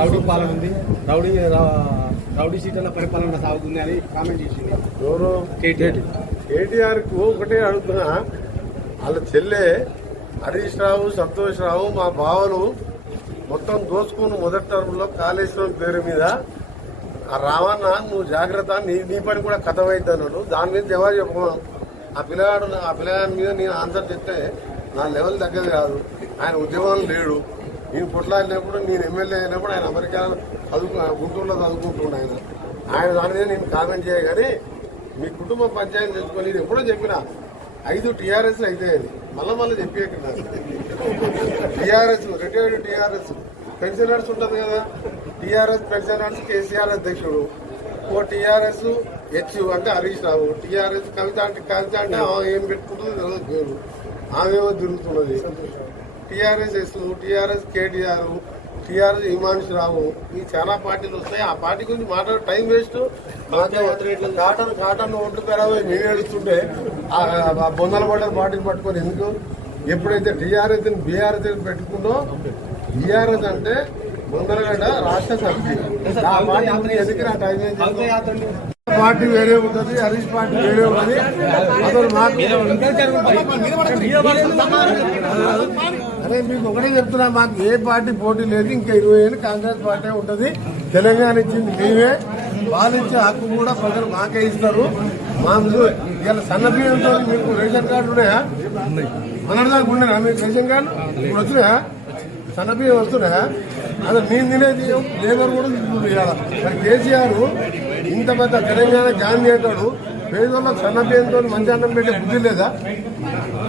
Rowdy పాలన ఉంది rowdy rowdy సీట్ల పరిపాలన సాగుతుంది అని కామెంట్ చేసింది ఎవరు? కేటీఆర్. కేటీఆర్కు ఒకటే అడుగుతున్నా. వాళ్ళ చెల్లె హరీష్ రావు సంతోష్ రావు మా బావలు మొత్తం దోసుకుని మొదటి టర్మ్లో కాళేశ్వరం పేరు మీద ఆ రావన్న నువ్వు జాగ్రత్త నీ నీ పని కూడా కథమైంది అన్నాడు. దాని మీద జవాబు చెప్పమను ఆ పిల్లగాడు ఆ పిల్లగాడి మీద నేను ఆన్సర్ చెప్తే నా లెవెల్ దగ్గర కాదు. ఆయన ఉద్యమంలో లేడు. నేను కొట్లాడినప్పుడు నేను ఎమ్మెల్యే అయినప్పుడు ఆయన అమెరికా చదువుకు గుంటూరులో చదువుకుంటుండే ఆయన. ఆయన దాని మీద నేను కామెంట్ చేయ కానీ మీ కుటుంబ పంచాయతీ తెచ్చుకొని నేను ఎప్పుడో చెప్పిన ఐదు టీఆర్ఎస్ అయితాయని మళ్ళీ మళ్ళీ చెప్పేయకుండా. TRS retired TRS. పెన్షనర్స్ ఉంటుంది కదా. టీఆర్ఎస్ పెన్షనర్స్ కేసీఆర్ అధ్యక్షుడు. ఓ టీఆర్ఎస్ హెచ్ అంటే హరీష్ రావు. టీఆర్ఎస్ కవిత అంటే కవిత అంటే ఆమె ఏం పెట్టుకుంటుందో తెలియదు పేరు. ఆమె తిరుగుతున్నది. టీఆర్ఎస్ ఎస్ టీఆర్ఎస్ కేటీఆర్ టీఆర్ఎస్ హిమాంశు రావు ఈ చాలా పార్టీలు వస్తాయి. ఆ పార్టీ గురించి మాట్లాడే టైం వేస్ట్. కాటన్ కాటన్ ఓట్లు పెరగ మీరు ఏడుస్తుంటే బొందల పడ్డ పార్టీని పట్టుకొని ఎందుకు? ఎప్పుడైతే టీఆర్ఎస్ బీఆర్ఎస్ పెట్టుకుందో బీఆర్ఎస్ అంటే ముందరగడ్డ రాష్ట్ర సమితి. ఆ పార్టీ ఎందుకు నా టైం? పార్టీ వేరే ఉంటుంది హరీష్ పార్టీ వేరే ఉంటుంది. అతను మాకు అరే మీకు ఒకటే చెప్తున్నా మాకు ఏ పార్టీ పోటీ లేదు ఇంకా ఇరవై ఏళ్ళు కాంగ్రెస్ పార్టీ ఉంటుంది. తెలంగాణ ఇచ్చింది మేమే. బాధించే హక్కు కూడా ప్రజలు మాకే ఇస్తారు. మా ముందు ఇలా సన్న బియ్యంతో మీకు రేషన్ కార్డు ఉన్నాయా? మొన్నటిదాకా ఉండేనా మీకు రేషన్ కార్డు ఇప్పుడు వచ్చినాయా? సన్న బియ్యం వస్తున్నాయా? అదే మేము తినేది లేబర్ కూడా తీసుకుంటుంది ఇవాళ. మరి కేసీఆర్ ఇంత పెద్ద తెలంగాణ గాంధీ అంటాడు పేదోళ్ళకి సన్నపేయంతో మంచి అన్నం పెట్టే బుద్ధి లేదా?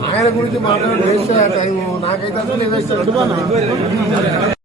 ఆయన గురించి మాట్లాడడం వేస్ట్ నాకైతే అసలు వేస్తాడు